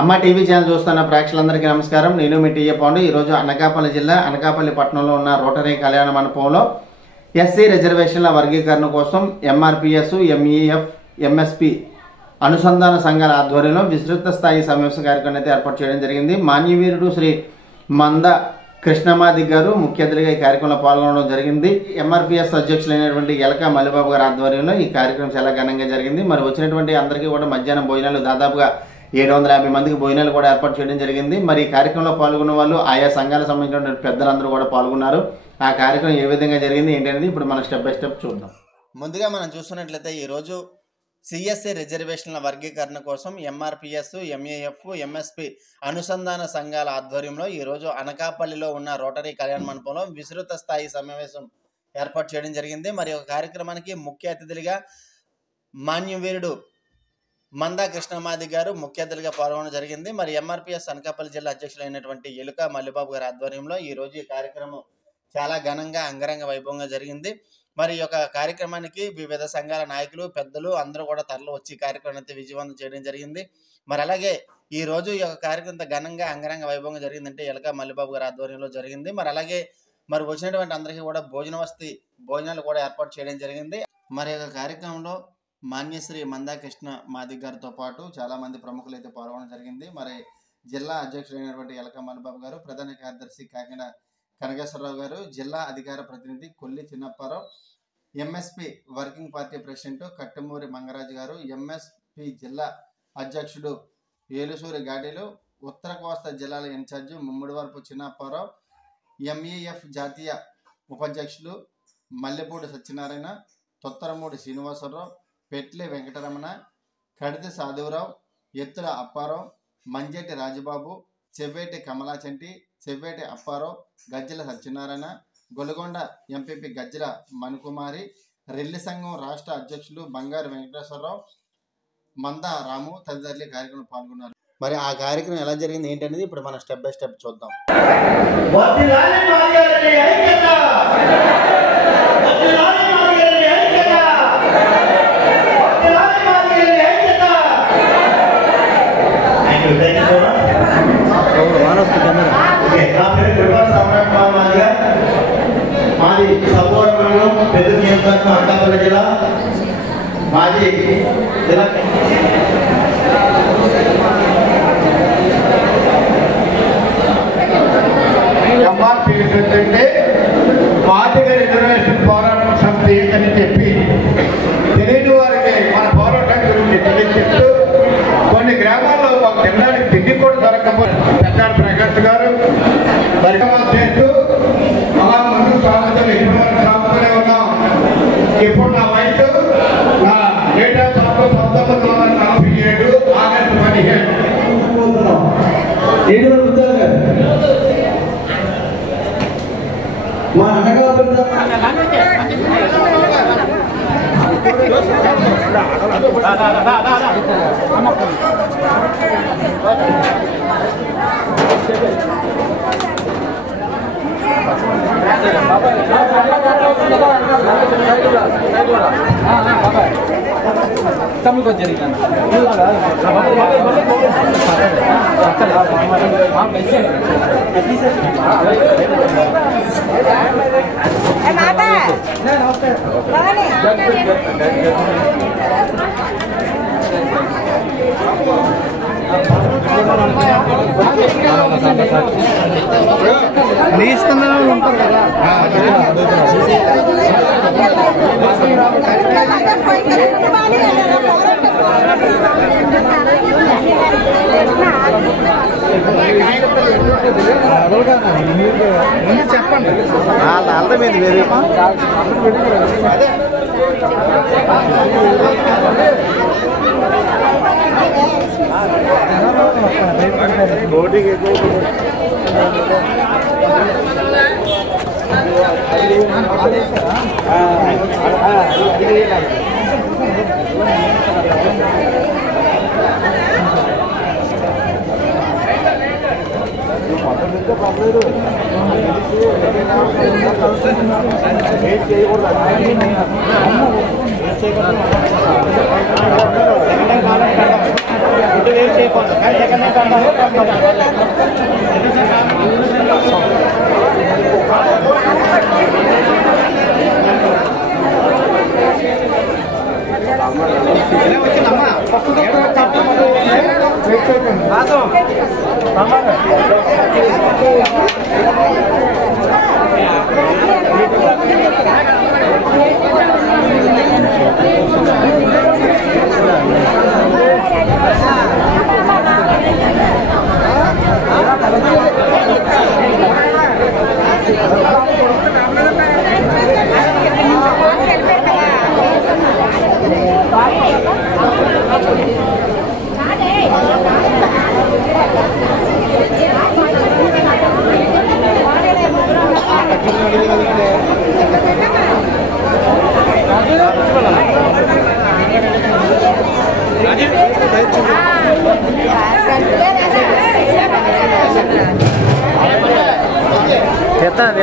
అమ్మ TV channel చూస్తున్న ప్రేక్షకులందరికీ నమస్కారం. నేను మీ టీఏ పాండు. ఈరోజు అనకాపల్లి జిల్లా అనకాపల్లి పట్టణంలో ఉన్న రోటరీ కళ్యాణ మండపంలో ఎస్సీ రిజర్వేషన్ల వర్గీకరణ కోసం ఎంఆర్పిఎస్, ఎంఈఎఫ్, ఎంఎస్పి అనుసంధాన సంఘాల ఆధ్వర్యంలో విస్తృత స్థాయి సమావేశ కార్యక్రమం అయితే ఏర్పాటు చేయడం జరిగింది. మాన్యవీరుడు శ్రీ మంద కృష్ణమాది గారు ముఖ్య అతిథిగా ఈ కార్యక్రమంలో పాల్గొనడం జరిగింది. ఎంఆర్పిఎస్ అధ్యక్షులైనటువంటి ఎలక మల్లిబాబు గారి ఆధ్వర్యంలో ఈ కార్యక్రమం చాలా ఘనంగా జరిగింది. మరి వచ్చినటువంటి అందరికీ కూడా మధ్యాహ్నం భోజనాలు దాదాపుగా 750 మందికి భోజనాలు కూడా ఏర్పాటు చేయడం జరిగింది. మరి ఈ కార్యక్రమంలో పాల్గొన్న వాళ్ళు ఆయా సంఘాలకు సంబంధించిన పెద్దలందరూ కూడా పాల్గొన్నారు. ఆ కార్యక్రమం ఏ విధంగా జరిగింది ఏంటనేది ఇప్పుడు మనం స్టెప్ బై స్టెప్ చూద్దాం. ముందుగా మనం చూస్తున్నట్లయితే ఈరోజు సిఎస్సి రిజర్వేషన్ల వర్గీకరణ కోసం ఎంఆర్పిఎస్, ఎంఏఎఫ్, ఎంఎస్పి అనుసంధాన సంఘాల ఆధ్వర్యంలో ఈరోజు అనకాపల్లిలో ఉన్న రోటరీ కళ్యాణ మండపంలో విస్తృత స్థాయి సమావేశం ఏర్పాటు చేయడం జరిగింది. మరి ఒక కార్యక్రమానికి ముఖ్య అతిథులుగా మాన్యవీరుడు మంద కృష్ణమాది గారు ముఖ్య అతిథిగా పాల్గొనడం జరిగింది. మరి ఎంఆర్పిఎస్ అనకాపల్లి జిల్లా అధ్యక్షులైనటువంటి ఎలుక మల్లిబాబు గారి ఆధ్వర్యంలో ఈరోజు ఈ కార్యక్రమం చాలా ఘనంగా అంగరంగ వైభవంగా జరిగింది. మరి ఈ యొక్క కార్యక్రమానికి వివిధ సంఘాల నాయకులు, పెద్దలు అందరూ కూడా తరలి వచ్చి కార్యక్రమం అయితే విజయవంతం చేయడం జరిగింది. మరి అలాగే ఈ రోజు ఈ యొక్క కార్యక్రమం ఘనంగా అంగరంగ వైభవంగా జరిగిందంటే ఎలక మల్లిబాబు గారి ఆధ్వర్యంలో జరిగింది. మరి అలాగే వచ్చినటువంటి అందరికీ కూడా భోజనాలు కూడా ఏర్పాటు చేయడం జరిగింది. మరి ఈ కార్యక్రమంలో మాన్యశ్రీ మందా కృష్ణ మాది గారితో పాటు చాలా మంది ప్రముఖులు అయితే పాల్గొనడం జరిగింది. మరి జిల్లా అధ్యక్షుడైనటువంటి ఎలక మల్లిబాబు గారు, ప్రధాన కార్యదర్శి కాకినాడ కనకేశ్వరరావు గారు, జిల్లా అధికార ప్రతినిధి Kolli Chinnappa Rao, MSP working party president Kattamuri Mangaraju గారు, ఎంఎస్పి జిల్లా అధ్యక్షుడు ఏలుసూరి గాడీలు, ఉత్తర కోస్తా జిల్లాల ఇన్ఛార్జి ముమ్మిడివరపు చిన్నప్పారావు, ఎంఈఎఫ్ జాతీయ ఉపాధ్యక్షులు మల్లెపూడి సత్యనారాయణ, తొత్తరమూడి శ్రీనివాసరావు, పెట్లే వెంకటరమణ, కడితి సాధువరావు, ఎత్తుల అప్పారావు, మంజేటి రాజబాబు, చెవ్వేటి కమలాచంటి, చెవ్వేటి అప్పారావు, గజ్జల సత్యనారాయణ, గొలగొండ ఎంపీపీ గజ్జల మణికుమారి, రెల్లి సంఘం రాష్ట్ర అధ్యక్షులు బంగారు వెంకటేశ్వరరావు, మందా రాము తదితరులు కార్యక్రమంలో పాల్గొన్నారు. మరి ఆ కార్యక్రమం ఎలా జరిగింది ఏంటనేది ఇప్పుడు మనం స్టెప్ బై స్టెప్ చూద్దాం. మాది సపోర్ట్ పెద్ద నియోజకవర్గం అనకాపల్లి జిల్లా మాజీ జిల్లా ఎంఆర్పిఎస్ ఏంటంటే మాదిగ రిజర్వేషన్ పోరాటం సమితి అని చెప్పి తెలియని వారికి మన పోరాటం గురించి తెలియజేస్తూ కొన్ని గ్రామాల్లో ఒక తినడానికి తిండి కూడా దొరకకపోతే పెద్దాడు ప్రకాష్ గారు పరికమాలు చేస్తూ అలా ముందు సాగుతారు. ఇప్పటివరకు సాగుతూనే ఉన్నాం. ఇప్పుడు నా వయసు నా డేట్ ఆఫ్ బర్త్ 1947 ఆగస్టు 15. మా అనకాపల్లి తమిళ జరిగింది నీస్తున్నారు ఉంటారు కదా. చెప్పండి వాళ్ళ మీద వేరే బోటింగ్ చేయకూడదు.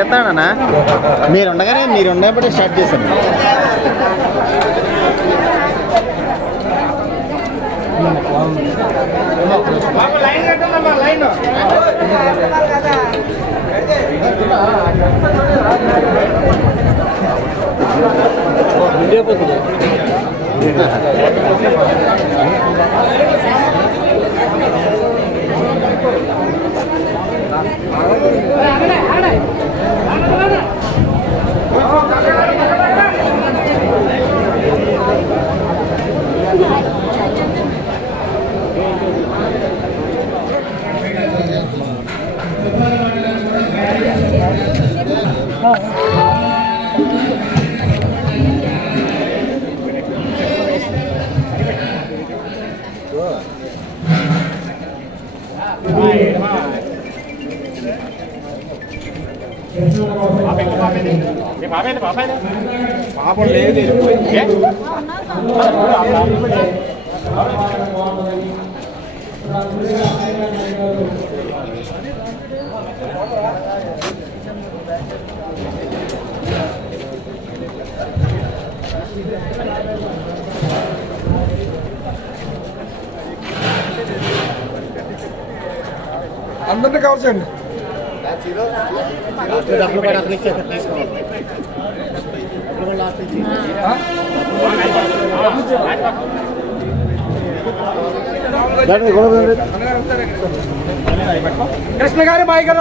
ఎత్తాడన్నా మీరు ఉండగానే స్టార్ట్ చేశాను. పాపం లేదు అందరినీ కవర్ చేయండి. కృష్ణ గారి బాయ్ గారు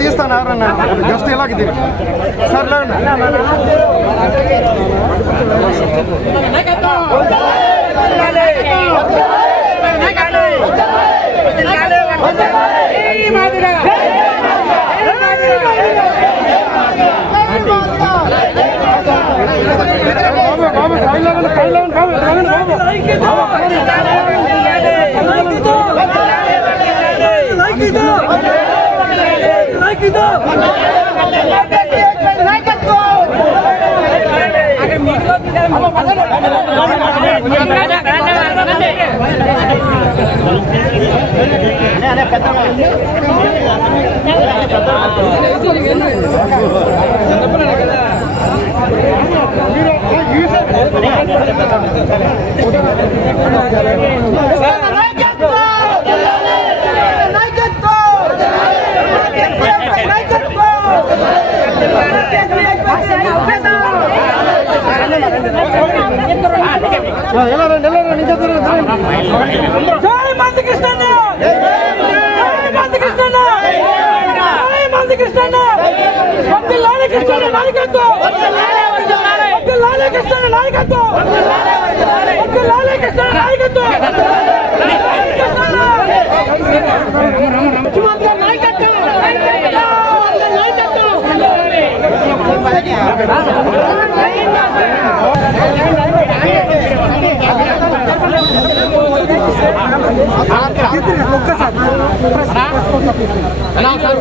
తీస్తాను ఎవరన్నా జస్ట్ ఇలాగ తిరిగి సార్ లేండి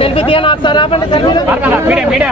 सेल्फी दिया ना आप सर आप मीडिया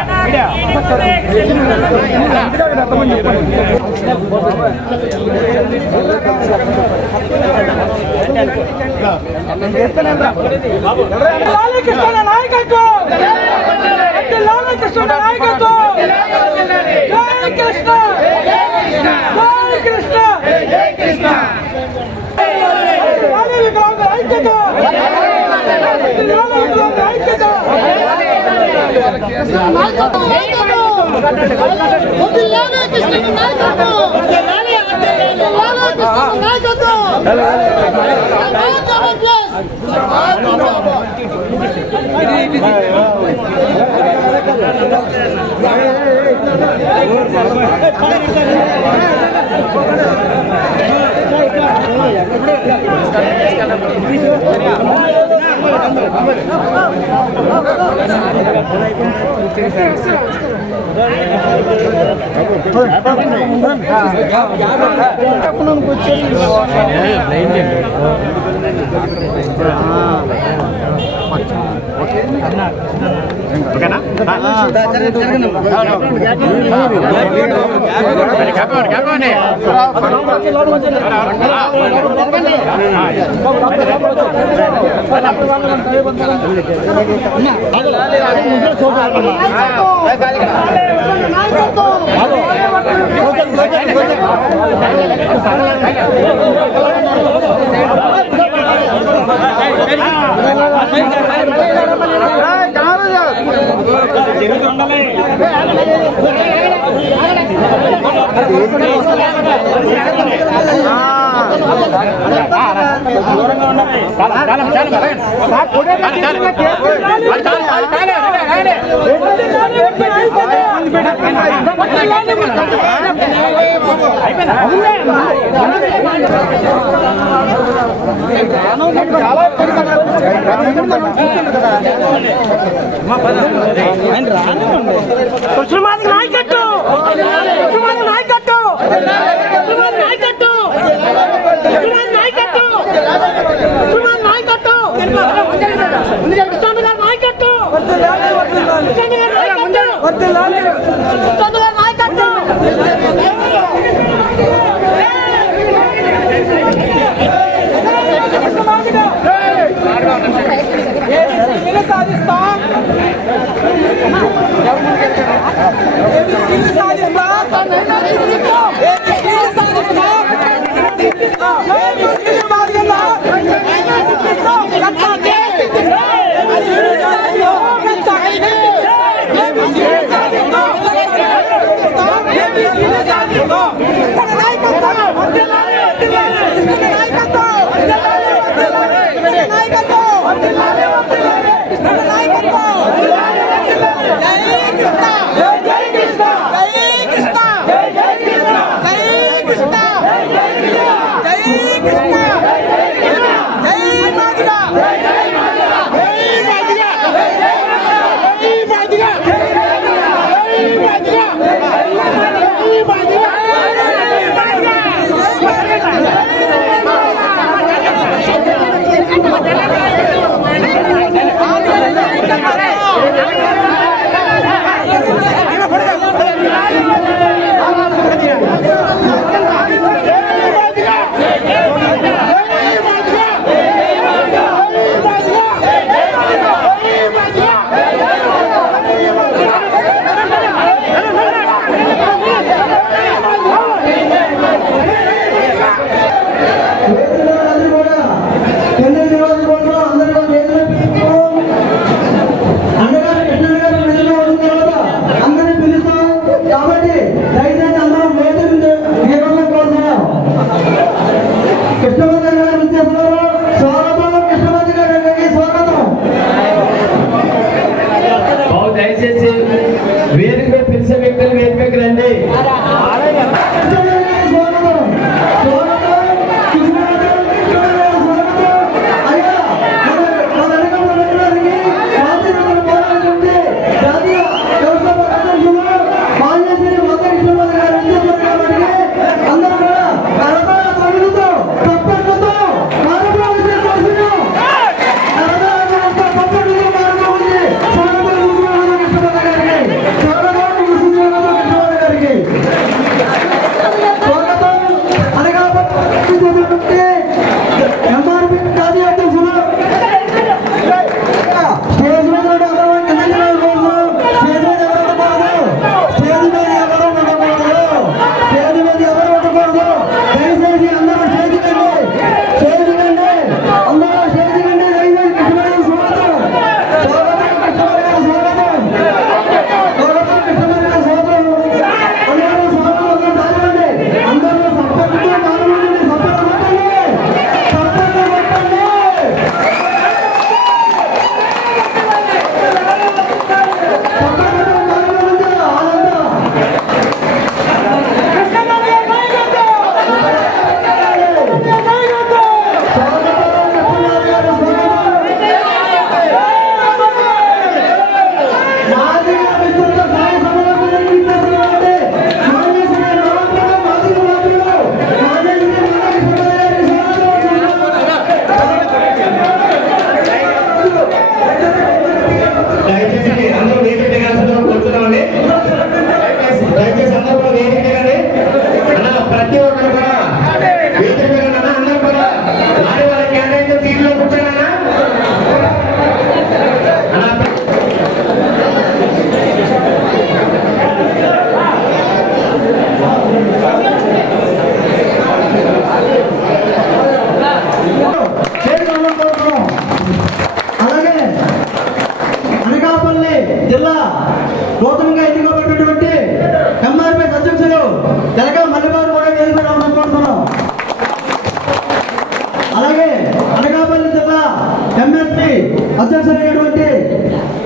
అధ్యక్షులైనటువంటి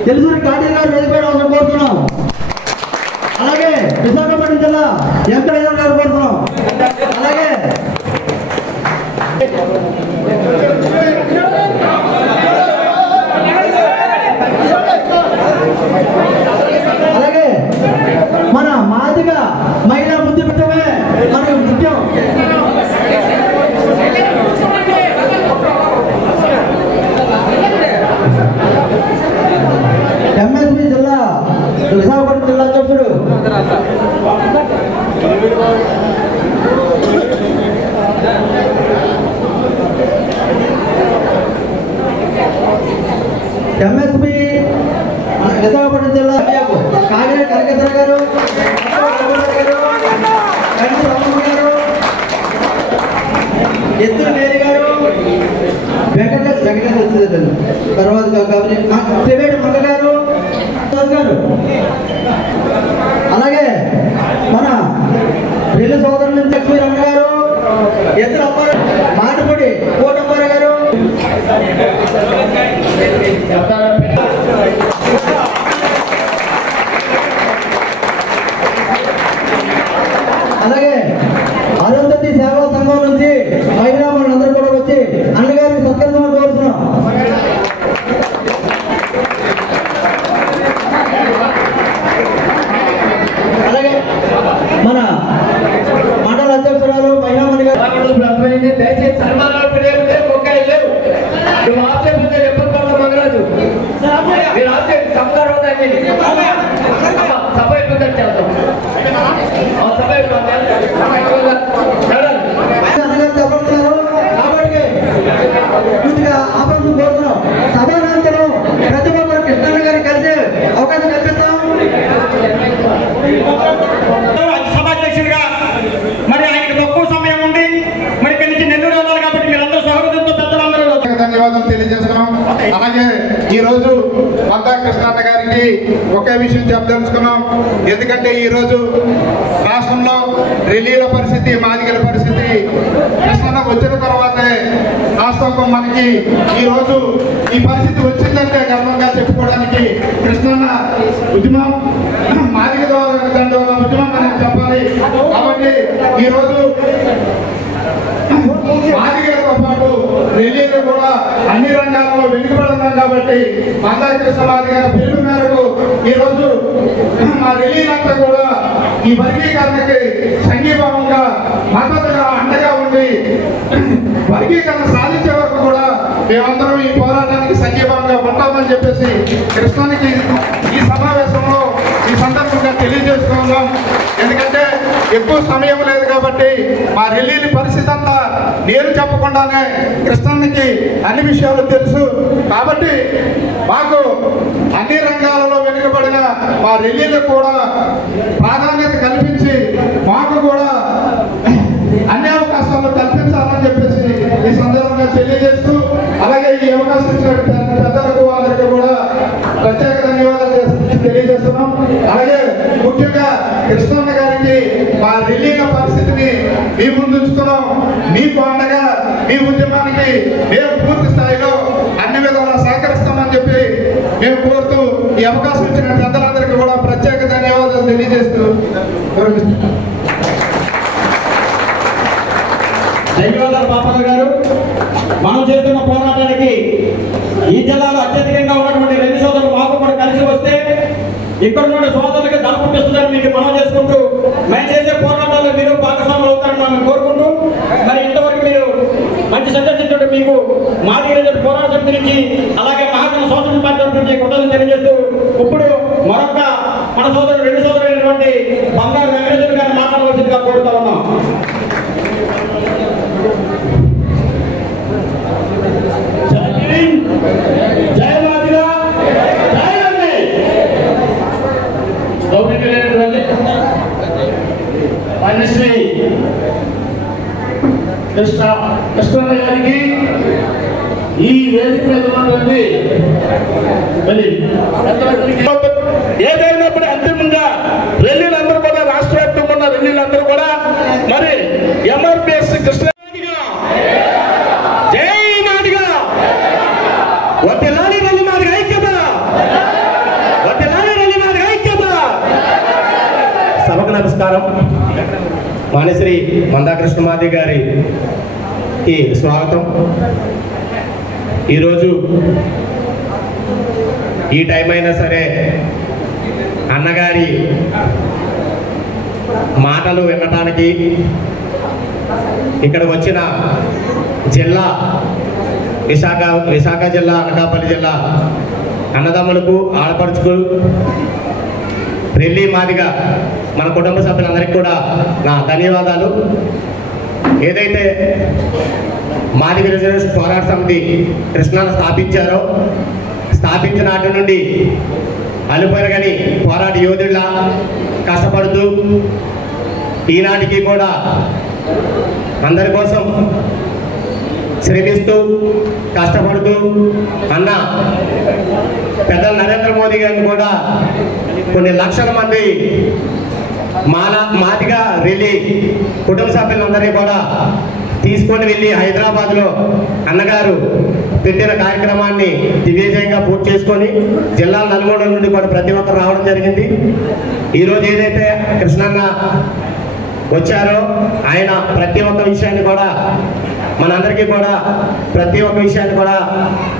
తెలుసూరి కాటి గారు వేదికపై అవసరం కోరుతున్నాం. అలాగే విశాఖపట్నం జిల్లా వెంకటేశ్వర గారు కోరుతున్నాం. అలాగే అలాగే మన మాదిగ మహిళా బుద్ధి పెట్టమే మనకు ముఖ్యం. ఎంఎస్పి జిల్లా విశాఖపట్నం జిల్లా అధ్యక్షుడు ఎంఎస్పి విశాఖపట్నం జిల్లా కాగిరెడ్డి కనకేశ్వర గారు, ఎత్తుల మేరీ గారు, వెంకటేశ్వర వచ్చింది. తర్వాత శివేడు మంగ గారు గారు, అలాగే మన రెల్లి సోదరుల నుంచి లక్ష్మీ రమణ గారు, ఎత్తుల అమ్మారు మాటపడి కోటమ్మారు గారు, అలాగే అరుంధతి సేవా సంఘం నుంచి మహిళా మనందరూ కూడా వచ్చి అన్నగారికి సత్కరించమని కోరుతున్నాం. అలాగే మన మండల అధ్యక్షురాలు మహిళామణి గారు దయచేసి సన్మానాలు లేవు. నువ్వు ఆప్తే ఎప్పుడు మంగరాజు మీరు ఆప్తే సంస్కారం సభ అయిపోతుంది చేద్దాం. సభ కోరుతున్నాం. సభానంతరం ప్రతి ఒక్కరు కృష్ణన్న గారి కలిసి అవకాశం కల్పిస్తాం. సభాధ్యక్షుడిగా మరి ఆయనకు తక్కువ సమయం ఉంది, మరి ఇక్కడి నుంచి నెల్లూరు వెళ్ళాలి కాబట్టి మీరందరూ సహృదయంతో పెద్దలందరూ ధన్యవాదాలు తెలియజేస్తున్నాం. అలాగే ఈ రోజు మందా కృష్ణన్న గారికి ఒకే విషయం చెప్పదలుచుకున్నాం. ఎందుకంటే ఈ రోజు రాష్ట్రంలో రిలీల పరిస్థితి, మాదిగల పరిస్థితి కృష్ణన్న వచ్చిన తర్వాతే రాష్ట్రంలో మనకి ఈ రోజు ఈ పరిస్థితి వచ్చిందంటే గర్వంగా చెప్పుకోవడానికి కృష్ణన్న ఉద్యమం, మాదిగ దండోర ఉద్యమం అనేది చెప్పాలి. కాబట్టి ఈ రోజు మాదిగలతో పాటు రిలీలు కూడా అన్ని రంగాల్లో వెనుకబడున్నాం. కాబట్టి మందా కృష్ణమాది గారి పిలుపు మేరకు ఈ రోజు మా రిలీలంతా కూడా ఈ వర్గీకరణకి సంఘీభావంగా మద్దతుగా అండగా ఉండి వర్గీకరణ సాధించే వరకు కూడా మేమందరం ఈ పోరాటానికి సంఘీభావంగా ఉంటామని చెప్పేసి కృష్ణానికి ఈ సమావేశంలో ఈ సందర్భంగా తెలియజేస్తున్నాం. ఎందుకంటే ఎక్కువ సమయం లేదు కాబట్టి మా రిలీల పరిస్థితి అంతా నేను చెప్పకుండానే కృష్ణానికి అన్ని విషయాలు తెలుసు. కాబట్టి మాకు అన్ని రంగాలలో వెనుకబడిన మా రిలీలకు కూడా ప్రాధాన్యత కల్పించి మాకు కూడా అన్ని అవకాశాలు కల్పించాలని చెప్పేసి ఈ సందర్భంగా తెలియజేస్తూ, అలాగే ఈ అవకాశం ఇచ్చిన పెద్దలకు అందరికీ కూడా ప్రత్యేక ధన్యవాదాలు తెలియజేస్తున్నాం. అలాగే ముఖ్యంగా కృష్ణన్న గారికి మా రిలీల పరిస్థితిని మీ ముందు ఉంచుతున్నాం. మీకు అండగా మీ ఉద్యమానికి మేము పూర్తి స్థాయిలో అన్ని విధాలా సహకరిస్తామని చెప్పి మేము కోరుతూ ఈ అవకాశం ఇచ్చిన పెద్దలందరికీ కూడా ప్రత్యేక ధన్యవాదాలు తెలియజేస్తూ ధన్యవాదాలు పాపన్న గారు. మనం చేస్తున్న పోరాటానికి ఈ జిల్లాలో అత్యధికంగా ఉన్నటువంటి రెండు సోదరులు మాకు కూడా కలిసి వస్తే ఇక్కడ ఉన్న సోదరులకి దళ పుట్టిస్తుందని మీకు మనం చేసుకుంటూ మేము చేసే పోరాటాల్లో మీరు భాగస్వాములు అవుతారని మనం కోరుకుంటూ, మరి ఇంతవరకు మీరు మంచి సందర్శించడం మీకు మాదిగ పోరాట సమితి నుంచి అలాగే మహాజన సోదరుల పార్టీ నుంచి కృతజ్ఞతలు తెలియజేస్తూ ఇప్పుడు మరొక మన సోదరుడు రెండు సోదరులైనటువంటి బంగారు వెంకటేశ్వర గారిని మాట్లాడవలసిందిగా కోరుతా ఉన్నాం. జయ మాదిగ, జయ శ్రీ కృష్ణన్న గారికి ఈ వేదిక మీద ఉన్నటువంటి ఏదైనప్పుడు అంతిమంగా రెల్లీలందరూ కూడా రాష్ట్ర వ్యాప్తంగా ఉన్న రెల్లీలందరూ కూడా మరి ఎంఆర్పిఎస్ కృష్ణ జై మాదిగ వడ్డీ వాణిశ్రీ మందాకృష్ణమాది గారికి స్వాగతం. ఈరోజు ఈ టైం అయినా సరే అన్నగారి మాటలు వినటానికి ఇక్కడ వచ్చిన జిల్లా విశాఖ జిల్లా, అనకాపల్లి జిల్లా అన్నదమ్ములకు, ఆడపడుచుకు, రెల్లి మాదిగా మన కుటుంబ సభ్యులందరికీ కూడా నా ధన్యవాదాలు. ఏదైతే మాదిగ రిజర్వేషన్ పోరాట సమితి కృష్ణాను స్థాపించిన నాటి నుండి అలుపెరగని పోరాట యోధుడిలా కష్టపడుతూ ఈనాటికి కూడా అందరి కోసం శ్రమిస్తూ కష్టపడుతూ అన్న పెద్ద నరేంద్ర మోదీ గారిని కూడా కొన్ని లక్షల మంది మాదిగా రెల్లి కుటుంబ సభ్యులందరినీ కూడా తీసుకొని వెళ్ళి హైదరాబాద్లో అన్నగారు పెట్టిన కార్యక్రమాన్ని దిగ్విజయంగా పూర్తి చేసుకొని జిల్లాల నలుమూలల నుండి కూడా ప్రతి ఒక్కరు రావడం జరిగింది. ఈరోజు ఏదైతే కృష్ణన్న వచ్చారో ఆయన ప్రతి ఒక్క విషయాన్ని కూడా మనందరికీ కూడా ప్రతి ఒక్క విషయాన్ని కూడా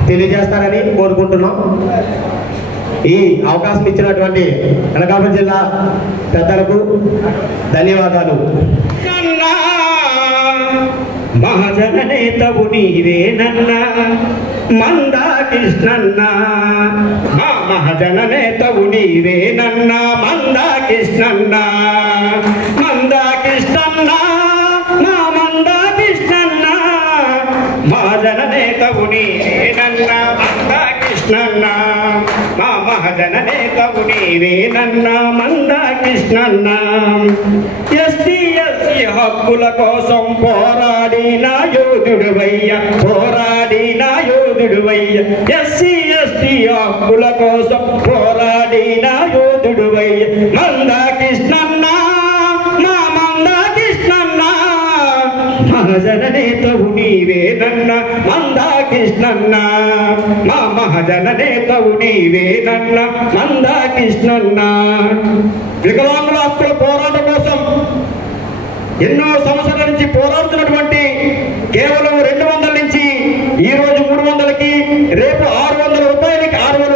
తెలియజేస్తారని కోరుకుంటున్నాం. ఈ అవకాశం ఇచ్చినటువంటి అనకాపల్లి జిల్లా పెద్దలకు ధన్యవాదాలు. మహాజన నేతవు నీవేనన్న మందా కృష్ణన్న, మా మహాజన నేతవు నీవేనన్న మందా కృష్ణన్న, మందా కృష్ణన్న, మా మందా కృష్ణన్న, మహాజన నేతవు నీవేనన్న మందా కృష్ణన్న, మా మహాజన నేతవు నీవేనన్న మందా కృష్ణన్న. ఎస్టీ హక్కుల కోసం పోరాడిన యోధుడువయ్య, పోరాడిన యోధుడువయ్య, ఎస్సీ ఎస్టీ హక్కుల కోసం పోరాడిన యోధుడువయ్య మందా కృష్ణన్న, మా మందా కృష్ణన్న, మహాజన నేతవు నీవేనన్న మందా కృష్ణన్న, మా మహాజన నేతవు నీవేనన్న మందా కృష్ణన్న. వికలాంగుల హక్కుల పోరాటం కోసం ఎన్నో సంవత్సరాల నుంచి పోరాడుతున్నటువంటి కేవలం 200 నుంచి ఈ రోజు 300కి, రేపు 600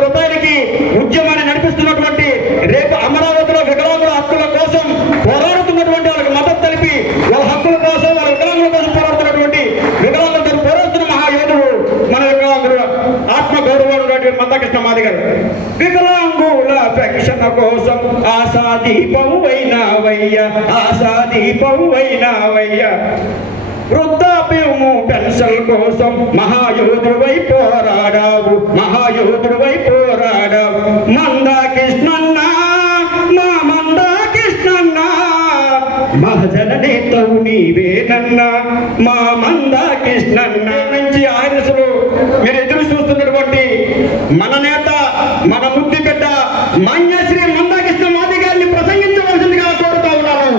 రూపాయలకి ఉద్యమాన్ని నడిపిస్తున్నటువంటి, రేపు అమరావతిలో వికలాంగుల హక్కుల కోసం పోరాడుతున్నటువంటి వాళ్ళకి మద్దతు తెలిపి వాళ్ళ హక్కుల కోసం, వాళ్ళ వికలాంగుల కోసం పోరాడుతున్నటువంటి వికలాంగులతో పోరాడుతున్న మహాయోధుడు మన వికలాంగుల ఆత్మగౌరవం మందాకృష్ణ మాది గారు. వికలాంగుల పెన్షన్ కోసం ఆశాదీపం వైనావయ్య, ఆశాదీపం వైనావయ్య, వృద్ధాప్యము పెన్షన్ కోసం మహాయోధుడివై పోరాడావు, మహాయోధుడివై పోరాడావు మందా కృష్ణన్న, మా మందా కృష్ణన్న, మహాజన నేతవు నీవేనన్న మా మందా కృష్ణన్న. నుంచి ఆయనసులు మీరు ఎదురు చూస్తున్నటువంటి మన నేత, మన ముద్దు బిడ్డ మాన్యశ్రీ మందాకృష్ణ మాది గారిని ప్రసంగించవలసిందిగా కోరుతా ఉన్నాను.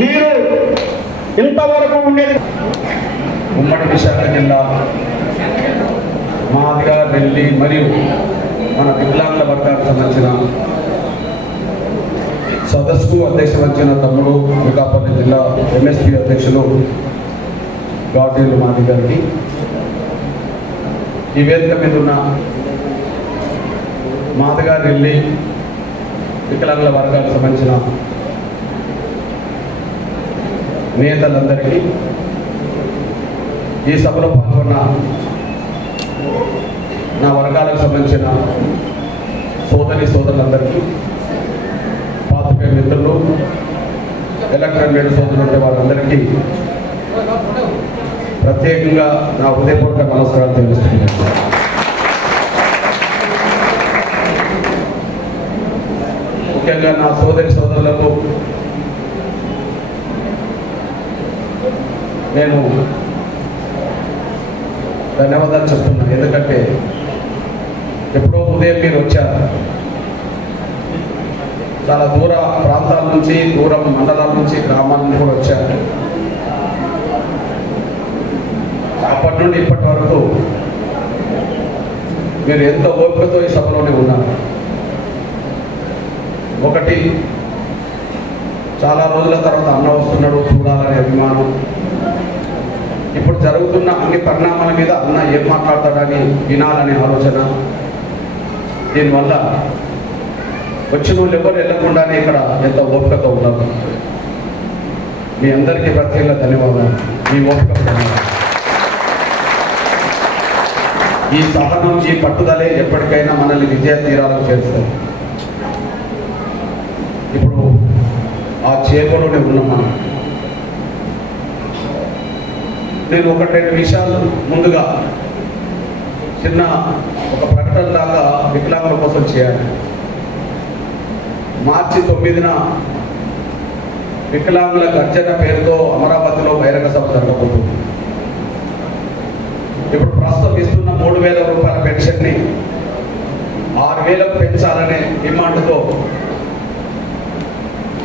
మీరు ఇంతవరకు ఉండేది ఉమ్మడి విశాఖ జిల్లా మాదిగా, రెల్లి మరియు మన వికలాంగుల వర్గానికి సంబంధించిన సదస్సుకు అధ్యక్ష వహించిన తమ్ముడు అనకాపల్లి జిల్లా ఎంఎస్పీ అధ్యక్షులు గాడేలు మాది గారికి, ఈ వేదిక మీద ఉన్న మాదిగా, రెల్లి వికలాంగుల వర్గాలకు సంబంధించిన నేతలందరికీ, ఈ సభలో పాల్గొన్న నా వర్గాలకు సంబంధించిన సోదరులందరికీ, పాత్రికేయ మిత్రులు, ఎలక్ట్రానిక్ మీడియా సోదరులు ఉండే వారందరికీ ప్రత్యేకంగా నా హృదయపూర్వక నమస్కారాలు తెలుస్తున్నాను. ముఖ్యంగా నా సోదరులకు నేను ధన్యవాదాలు చెప్తున్నాను. ఎందుకంటే ఎప్పుడో ఉదయం మీరు వచ్చారు. చాలా దూర ప్రాంతాల నుంచి, దూరం మండలాల నుంచి, గ్రామాల నుంచి కూడా వచ్చారు. అప్పటి నుండి ఇప్పటి వరకు మీరు ఎంత ఓపికతో ఈ సభలోనే ఉన్నారు. ఒకటి, చాలా రోజుల తర్వాత అన్న వస్తున్నాడు చూడాలనే అభిమానం. ఇప్పుడు జరుగుతున్న అన్ని పరిణామాల మీద అన్న ఏం మాట్లాడతాడని వినాలనే ఆలోచన. దీనివల్ల వచ్చిన వాళ్ళు ఎవరు వెళ్ళకుండానే ఇక్కడ ఎంత ఓపికతో ఉన్నారు. మీ అందరికీ ప్రత్యేక ధన్యవాదాలు. మీ ఓపిక ఈ సహనం, ఈ పట్టుదలే ఎప్పటికైనా మనల్ని విజయ తీరాలకు చేస్తుంది. ఇప్పుడు ఆ చేరువలోనే ఉన్నాం మనం. నేను ఒకటి రెండు విషయాలు ముందుగా చిన్న ఒక ప్రకటన దాకా వికలాంగుల కోసం చేయాలి. మార్చి 9న వికలాంగుల గర్జన పేరుతో అమరావతిలో బహిరంగ సభ జరగబోతుంది. ఇప్పుడు ప్రస్తుతం ఇస్తున్న 3,000 రూపాయల పెన్షన్ని 6,000కు పెంచాలనే డిమాండ్తో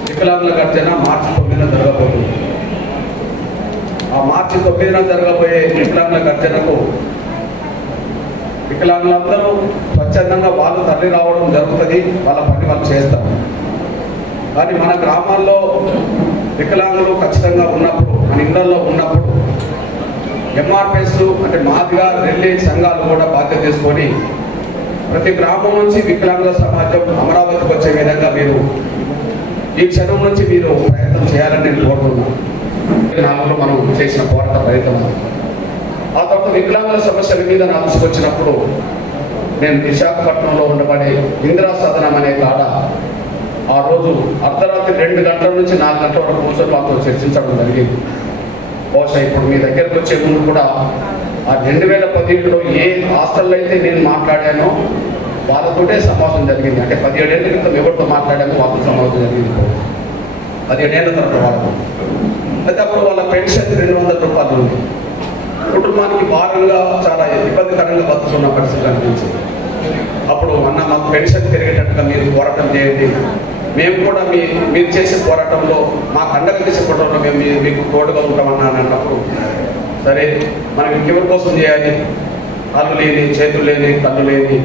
వికలాంగుల గర్జన మార్చి 9న జరగబోతుంది. ఆ మార్చి 9న జరగబోయే వికలాంగుల గర్జనకు వికలాంగులందరూ స్వచ్ఛందంగా వాళ్ళు తరలి రావడం జరుగుతుంది. వాళ్ళ పని వాళ్ళు చేస్తారు. కానీ మన గ్రామాల్లో వికలాంగులు ఖచ్చితంగా ఉన్నప్పుడు, మన ఇళ్లలో ఉన్నప్పుడు ఎంఆర్పిఎస్ అంటే మాదిగా రెల్లి సంఘాలు కూడా బాధ్యత తీసుకొని ప్రతి గ్రామం నుంచి వికలాంగుల సమాజం అమరావతికి వచ్చే విధంగా మీరు ఈ క్షణం నుంచి మీరు ప్రయత్నం చేయాలని నేను కోరుతున్నాను. 4లో మనం చేసిన పోరాట ఫలితం. ఆ తర్వాత వికలాంగుల సమస్యల మీద నా దృష్టికి వచ్చినప్పుడు నేను విశాఖపట్నంలో ఉండబడే ఇందిరా సదనం అనే కాడ ఆ రోజు అర్ధరాత్రి 2 గంటల నుంచి 4 గంటల వరకు కూర్చొని వాళ్ళతో చర్చించడం జరిగింది. బహుశా ఇప్పుడు మీ దగ్గరకు వచ్చే ముందు కూడా ఆ 2017లో ఏ హాస్టల్లో అయితే నేను మాట్లాడానో వాళ్ళతోటే సమావేశం జరిగింది. అంటే 17 ఏళ్ళ క్రితం ఎవరితో మాట్లాడానో వాళ్ళతో సమావేశం జరిగింది. 17 ఏళ్ళ తర్వాత వాళ్ళకు అయితే అప్పుడు వాళ్ళ పెన్షన్ 200 రూపాయలు ఉంది. కుటుంబానికి భారంగా చాలా ఇబ్బందికరంగా బతుకున్న పరిస్థితి అనిపించింది. అప్పుడు అన్న మాకు పెన్షన్ పెరిగేటట్టుగా మీరు పోరాటం చేయండి, మేము కూడా మీరు చేసే పోరాటంలో మాకు అండగా చేసే పోరాటంలో మేము మీకు తోడుగా ఉంటామన్నా అని అన్నప్పుడు సరే మనం ఇంకెవరి కోసం చేయాలి, కాళ్ళు లేని, చేతులు లేని, కళ్ళు లేని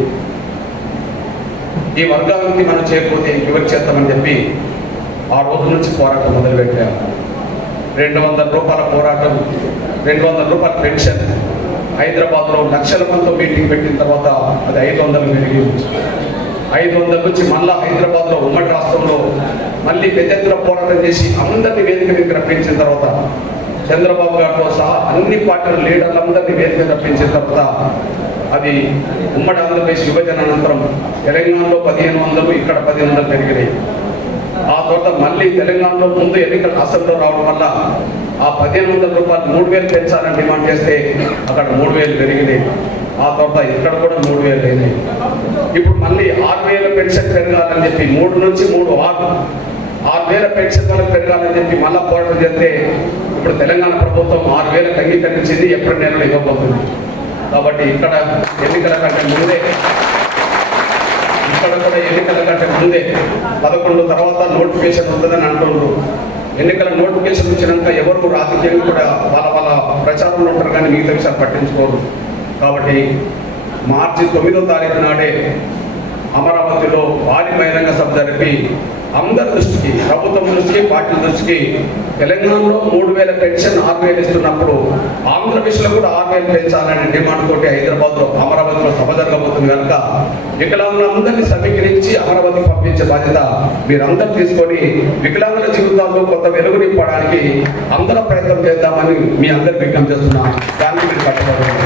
ఈ వర్గానికి మనం చేయకపోతే ఇంకెవరికి చేస్తామని చెప్పి ఆ రోజు నుంచి పోరాటం మొదలుపెట్టాము. 200 రూపాయల పోరాటం, 200 రూపాయల పెన్షన్. హైదరాబాద్లో లక్షల మందితో మీటింగ్ పెట్టిన తర్వాత అది 500 పెరిగింది. 500 నుంచి మళ్ళా హైదరాబాద్లో ఉమ్మడి రాష్ట్రంలో మళ్ళీ పెద్ద ఎత్తున పోరాటం చేసి అందరినీ వేదిక మీద రప్పించిన తర్వాత చంద్రబాబు గారితో సహా అన్ని పార్టీల లీడర్లందరినీ వేదిక రప్పించిన తర్వాత అది ఉమ్మడి ఆంధ్రప్రదేశ్ విభజన అనంతరం తెలంగాణలో 1500, ఇక్కడ 1500 పెరిగినాయి. ఆ తర్వాత మళ్ళీ తెలంగాణలో ముందు ఎన్నికల అసెంబ్లీలో రావడం వల్ల ఆ 1500 రూపాయలు 3000 పెంచాలని డిమాండ్ చేస్తే అక్కడ 3000 పెరిగినాయి. ఆ తర్వాత ఇక్కడ కూడా 3000 అయినాయి. ఇప్పుడు మళ్ళీ 6000 పెన్షన్ పెరగాలని చెప్పి 3 నుంచి 3, 6,000 పెన్షన్ వాళ్ళకి పెరగాలని చెప్పి మళ్ళా పోరాటం చేస్తే ఇప్పుడు తెలంగాణ ప్రభుత్వం 6,000 అంగీకరించింది. ఎప్పటి నెలలో ఇవ్వబోతుంది. కాబట్టి ఇక్కడ ఎన్నికల కంటే ముందే 11 తర్వాత నోటిఫికేషన్ ఉంటుందని అంటున్నారు. ఎన్నికల నోటిఫికేషన్ వచ్చినాక ఎవరు రాజకీయంగా కూడా వాళ్ళ ప్రచారంలో ఉంటారు కానీ మిగతా విషయాలు పట్టించుకోరు. కాబట్టి మార్చి 9వ తారీఖు నాడే అమరావతిలో భారీ బహిరంగ సభ జరిపి అందరి దృష్టికి, ప్రభుత్వం దృష్టికి, పార్టీల దృష్టికి తెలంగాణలో 3000 పెన్షన్ 6000 ఇస్తున్నప్పుడు ఆంధ్రప్రదేశ్లో కూడా 6000 పెంచాలనే డిమాండ్ తోటి హైదరాబాద్లో అమరావతిలో సభ జరగబోతుంది కనుక వికలాంగులందరినీ సమీకరించి అమరావతికి పంపించే బాధ్యత మీరందరూ తీసుకొని వికలాంగుల జీవితాల్లో కొత్త వెలుగు నింపడానికి అందరూ ప్రయత్నం చేద్దామని మీ అందరికి విజ్ఞప్తి చేస్తున్నాం. దానికి మీరు కట్టుబడాలి.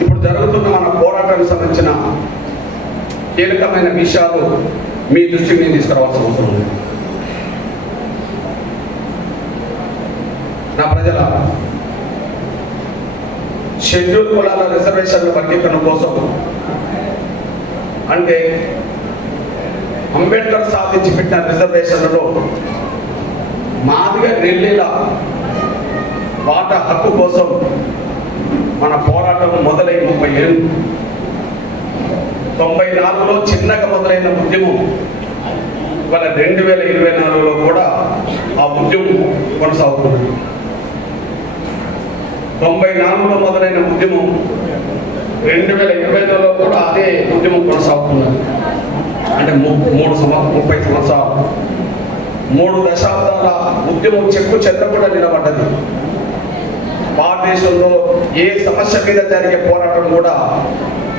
ఇప్పుడు జరుగుతున్న మన పోరాటానికి సంబంధించిన కీలకమైన విషయాలు మీ దృష్టికి నేను తీసుకురావాల్సిన అవసరం ఉంది. నా ప్రజల షెడ్యూల్ కులాల రిజర్వేషన్ల వర్గీకరణ కోసం అంటే అంబేద్కర్ సాధించి పెట్టిన రిజర్వేషన్లలో మాదిగ రెల్లీల వాటా హక్కు కోసం మన పోరాటం మొదలై 30 ఏళ్ళు. 94లో చిన్నగా మొదలైన ఉద్యమం ఇవాళ 2024లో కూడా ఆ ఉద్యమం కొనసాగుతుంది. 94లో మొదలైన ఉద్యమం 2022లో కూడా అదే ఉద్యమం కొనసాగుతున్నది. అంటే 30 సంవత్సరాలు 3 దశాబ్దాల ఉద్యమం చెక్కు చెదరకుండా నిలబడ్డది. భారతదేశంలో ఏ సమస్య మీద జరిగే పోరాటం కూడా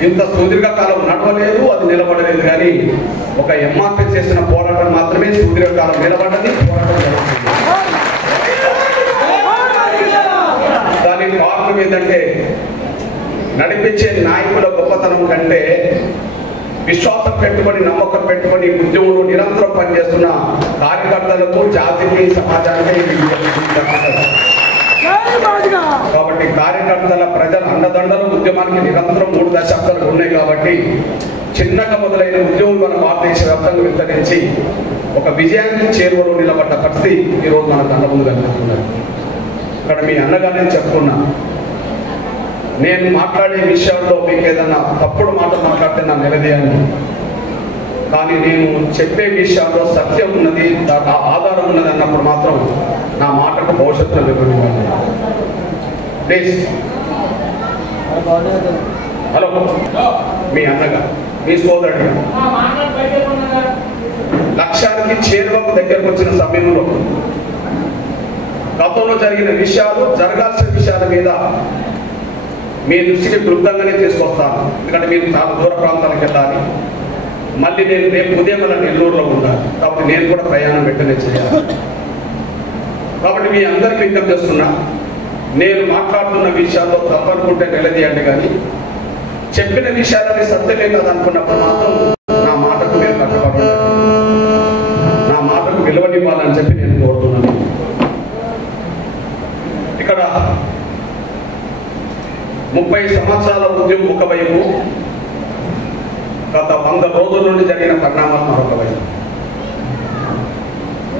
ఇంత సుదీర్ఘకాలం నడవలేదు, అది నిలబడలేదు. కానీ ఒక ఎంఆర్పీ చేసిన పోరాటం మాత్రమే సుదీర్ఘకాలం నిలబడ్డది. దానికి కారణం ఏంటంటే నడిపించే నాయకుల గొప్పతనం కంటే విశ్వాసం పెట్టుకొని నమ్మకం పెట్టుకొని ఉద్యమంలో నిరంతరం పనిచేస్తున్న కార్యకర్తలకు, జాతికి, సమాజానికి కాబట్టి కార్యకర్తల ప్రజల అండదండలు ఉద్యమానికి నిరంతరం 3 దశాబ్దాలు ఉన్నాయి. కాబట్టి చిన్నగా మొదలైన ఉద్యమం మన భారతదేశ వ్యాప్తంగా విస్తరించి ఒక విజయానికి చేరువలో నిలబడ్డ పరిస్థితి ఈరోజు మనకు అన్నముందు కనిపిస్తున్నది. ఇక్కడ మీ అన్నగా నేను చెప్పుకున్నా, నేను మాట్లాడే విషయాల్లో మీకు ఏదన్నా తప్పుడు మాట మాట్లాడితే నా నిలదీయాలి. కానీ నేను చెప్పే విషయాల్లో సత్యం ఉన్నది, ఆధారం ఉన్నది అన్నప్పుడు మాత్రం నా మాటకు భవిష్యత్తులో వివరించాలి. ప్లీజ్. హలో, మీ అన్నగా, మీ సోదరుడిగా లక్ష్యానికి చేరువకు దగ్గరకు వచ్చిన సమయంలో గతంలో జరిగిన విషయాలు, జరగాల్సిన విషయాల మీద మీ దృష్టికి క్లుప్తంగానే తీసుకొస్తాను. ఎందుకంటే మీరు చాలా దూర ప్రాంతాలకు వెళ్ళాలి. మళ్ళీ నేను రేపు ఉదయం నెల్లూరులో ఉండాలి. కాబట్టి నేను కూడా ప్రయాణం వెంటనే చేయాలి. కాబట్టి మీ అందరికీ విజ్ఞప్తి చేస్తున్నా, నేను మాట్లాడుతున్న విషయాల్లో తప్పనుకుంటే నిలదీయండి. కానీ చెప్పిన విషయాలని సత్యమే కాదనుకున్నప్పుడు మాత్రం నా మాటకు మీరు కట్టుబడి నా మాటకు విలువనివ్వాలని చెప్పి నేను కోరుతున్నాను. ఇక్కడ 30 సంవత్సరాల ఉద్యమం ఒకవైపు, గత 100 రోజుల నుండి జరిగిన పరిణామాలు మరొక వైపు.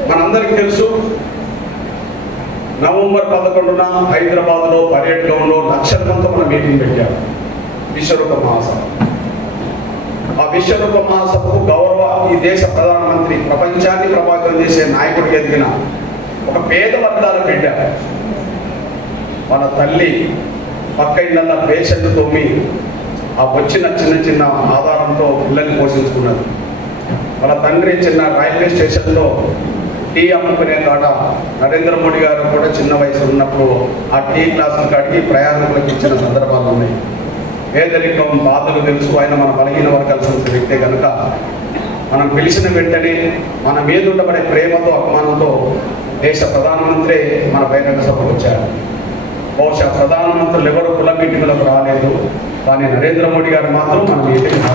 మనందరికీ తెలుసు, నవంబర్ 11న హైదరాబాద్లో పరేడ్ గ్రౌండ్లో లక్షల మంది మన మీటింగ్ పెట్టారు. విశ్వరూప మహాసభ. ఆ విశ్వరూప మహాసభకు గౌరవ ఈ దేశ ప్రధానమంత్రి, ప్రపంచాన్ని ప్రభావితం చేసే నాయకుడికి ఎదిగిన ఒక పేద వర్గాలు పెట్టారు. మన తల్లి పక్క ఇళ్ళ పేషెంట్ తోమి ఆ వచ్చిన చిన్న ఆధారంతో పిల్లల్ని పోషించుకున్నారు. వాళ్ళ తండ్రి చిన్న రైల్వే స్టేషన్లో టీ అమ్ముకునే కాడ నరేంద్ర మోడీ గారు కూడా చిన్న వయసు ఉన్నప్పుడు ఆ టీ క్లాసుల కాడికి ప్రయాణికులకు ఇచ్చిన సందర్భాలు ఉన్నాయి. పేదరికం, బాధలు తెలుసు. ఆయన మన బలహీన వర్గాల్సిన వ్యక్తే కనుక మనం పిలిచిన వెంటనే మన మీద ఉండబడే ప్రేమతో, అభిమానంతో దేశ ప్రధానమంత్రి మన బహిరంగ సభకు వచ్చారు. బహుశా ప్రధానమంత్రులు ఎవరు కుల మీటింగులకు రాలేదు, కానీ నరేంద్ర మోడీ గారు మాత్రం మన మీటింగ్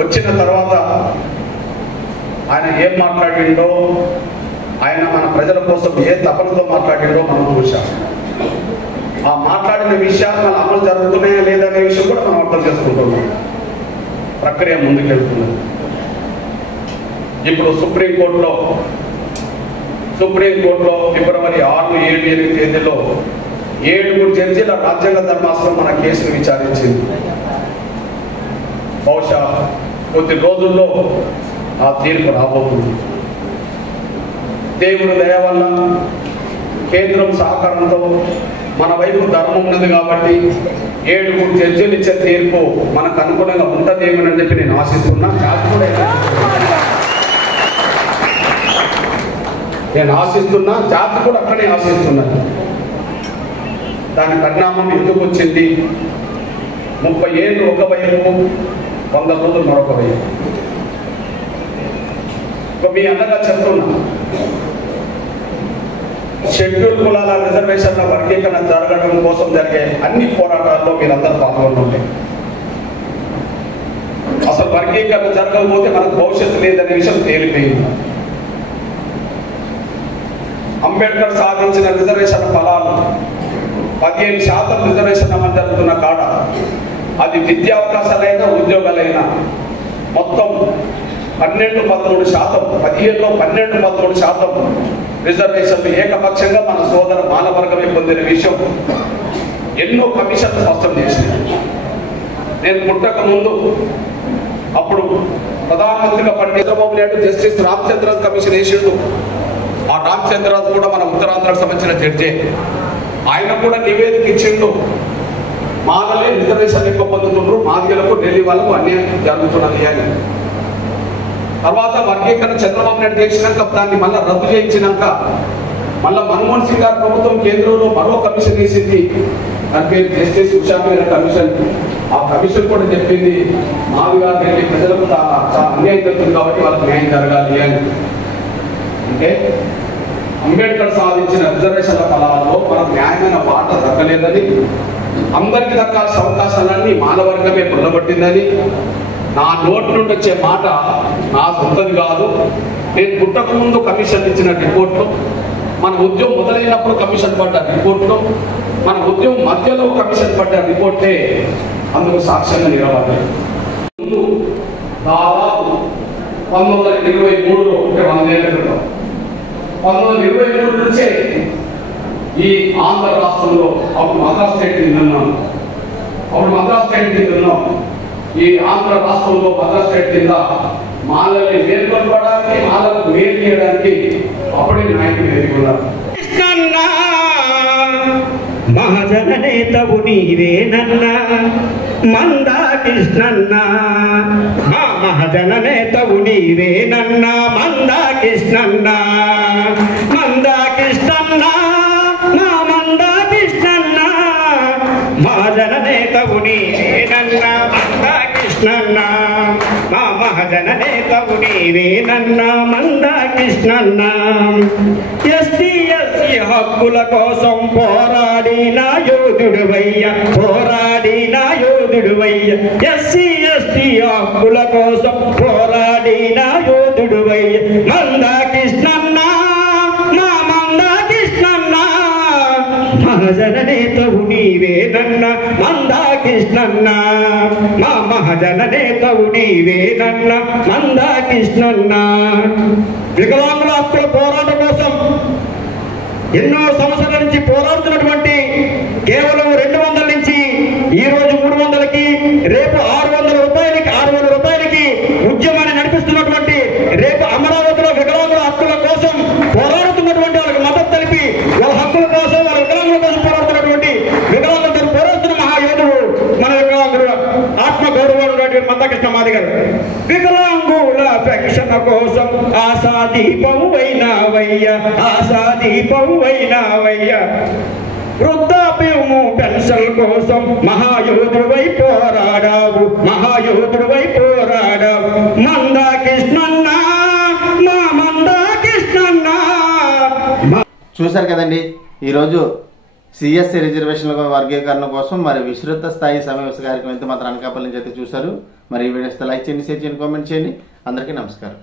వచ్చిన తర్వాత ఆయన ఏం మాట్లాడిండో, ఆయన మన ప్రజల కోసం ఏ తపనతో మాట్లాడిండో మనం చూసాం. ఆ మాట్లాడిన విషయాలు మన అమలు జరుగుతున్నాయా లేదనే విషయం కూడా మనం అర్థం చేసుకుంటున్నాం. ప్రక్రియ ముందుకెళ్తున్నది. ఇప్పుడు సుప్రీంకోర్టులో ఫిబ్రవరి 6, 7, 8 తేదీలో 7 జడ్జీల రాజ్యాంగ ధర్మాసనం మన కేసును విచారించింది. బహుశా కొద్ది రోజుల్లో ఆ తీర్పు రాబోతుంది. దేవుడు దయ వల్ల, కేంద్రం సహకారంతో మన వైపు ధర్మం ఉన్నది కాబట్టి 7 జడ్జీలు ఇచ్చే తీర్పు మనకు అనుగుణంగా ఉంటుందేమని చెప్పి నేను ఆశిస్తున్నా. జాతి కూడా అక్కడే ఆశిస్తున్నది. దాని పరిణామం ఎందుకు వచ్చింది? 30 ఏళ్ళు ఒకవైపు, 100 రోజులు మరొక వైపు. మీ అన్నగా చెప్తున్నా, షెడ్యూల్ కులాల రిజర్వేషన్ల వర్గీకరణ జరగడం కోసం జరిగే అన్ని పోరాటాల్లో మీరందరూ పాల్గొనండి. అసలు వర్గీకరణ జరగకపోతే మనకు భవిష్యత్తు లేదనే విషయం తేలిపోయింది. అంబేద్కర్ సాధించిన రిజర్వేషన్ ఫలాలు 15% రిజర్వేషన్ అమలు జరుగుతున్న కాడ, అది విద్యా అవకాశాలైనా ఉద్యోగాలైనా మొత్తం 12-13%, 15లో 12-13% రిజర్వేషన్లు ఏకపక్షంగా మన సోదర బాలవర్గమే పొందిన విషయం ఎన్నో కమిషన్లు స్పష్టం చేసింది. నేను పుట్టక ముందు అప్పుడు ప్రధానమంత్రిగా చంద్రబాబు నాయుడు జస్టిస్ రామచంద్రరాజు కమిషన్ వేసిండు. ఆ రామచంద్రరాజు కూడా మన ఉత్తరాంధ్రకు సంబంధించిన జడ్జే. ఆయన కూడా నివేదిక ఇచ్చిండు, మాదలే రిజర్వేషన్ ఎక్కువ పొందుతుండ్రు, మాదిగలకు ఢిల్లీ వాళ్ళకు అన్యాయం జరుగుతున్నది అని. తర్వాత వర్గీకరణ చంద్రబాబు నాయుడు చేసినాక దాన్ని మళ్ళీ రద్దు చేయించినాక మళ్ళీ మన్మోహన్ సింగ్ గారి ప్రభుత్వం కేంద్రంలో మరో కమిషన్ వేసింది, దాని పేరు జస్టిస్ ఉషా మీనా కమిషన్. ఆ కమిషన్ కూడా చెప్పింది మాదిగా ఢిల్లీ ప్రజలకు చాలా అన్యాయం జరుగుతుంది కాబట్టి వాళ్ళకి న్యాయం జరగాలి అని. అంటే అంబేద్కర్ సాధించిన రిజర్వేషన్ల ఫలాల్లో మనకు న్యాయమైన వాట దక్కలేదని, అందరికీ దక్కాల్సిన అవకాశాలన్నీ మానవర్గమే పొందబట్టిందని, నా నోటి నుండి వచ్చే మాట నా సొంతది కాదు. నేను పుట్టక ముందు కమిషన్ ఇచ్చిన రిపోర్టు, మన ఉద్యోగం మొదలైనప్పుడు కమిషన్ పడ్డ రిపోర్టు, మన ఉద్యోగం మధ్యలో కమిషన్ పడ్డ రిపోర్టే అందుకు సాక్ష్యంగా నిలబడ్డాయి. ముందు దాదాపు 1923లో, అంటే 100 ఏళ్ల క్రితం, 1923 నుంచే ఈ ఆంధ్ర రాష్ట్రంలో, అప్పుడు మద్రాస్ స్టేట్ కింద ఉన్నాం, ఈ ఆంధ్ర రాష్ట్రంలో మద్రాస్ స్టేట్ కింద మాలల్ని మేల్కొల్పడానికి, మాలకు మేలు చేయడానికి అప్పుడే నాయకులు ఎదుర్కొన్నారు. మహాజననేతవు నీవేనన్నా మందా కృష్ణన్న, మా మహాజననేతవు నీవేనన్నా మందా కృష్ణన్న, మందా కృష్ణన్న, మా మందా కృష్ణన్న, మహాజననేతవు నీవేనన్నా మందా కృష్ణన్న, మా మహాజననేతవు నీవేనన్నా మందా కృష్ణన్న. ఎస్టీ హక్కుల కోసం పోరాడిన యోధుడువయ్య, పోరాడిన యోధుడువయ్య, ఎస్సీ ఎస్టీ హక్కుల కోసం పోరాడిన యోధుడువయ్య మందా కృష్ణన్న, మా మందా కృష్ణన్న, మహాజననేతవు నీవేనన్న మందా కృష్ణన్న, మా మహాజననేతవు నీవేనన్న మందా కృష్ణన్న. వికలాంగుల హక్కుల పోరాటం కోసం ఎన్నో సంవత్సరాల నుంచి పోరాడుతున్నటువంటి కేవలం 200 నుంచి ఈ రోజు 300కి, రేపు 600 రూపాయలకి ఉద్యమాన్ని నడిపిస్తున్నటువంటి, రేపు అమరావతిలో వికలాంగుల హక్కుల కోసం పోరాడుతున్నటువంటి వాళ్ళకి మద్దతు తెలిపి వాళ్ళ హక్కుల కోసం, వాళ్ళ వికలాంగుల కోసం పోరాడుతున్నటువంటి వికలాంగులతో పోరాడుతున్న మహాయోధుడు మన వికలాంగుల ఆత్మగౌరవం మందకృష్ణ మాదిగ. వికలాంగుల పెన్షన్ కోసం ఆశాదీపం అయినావయ్య, ఆశాదీపం అయినావయ్య, వృద్ధాప్యము పెన్షన్ కోసం మహాయోధుడివై పోరాడావు, మహాయోధుడివై పోరాడావు మందా కృష్ణన్న, మా మందా కృష్ణన్న. చూశారు కదండి, ఈరోజు సిఎస్సి రిజర్వేషన్ల వర్గీకరణ కోసం మరి విస్తృత స్థాయి సమావేశ కార్యక్రమం అయితే మాత్రం అనకాపల్లి నుంచి అయితే చూశారు. మరి ఈ వీడియోస్ లైక్ చేయండి, షేర్ చేయండి, కామెంట్ చేయండి. అందరికీ నమస్కారం.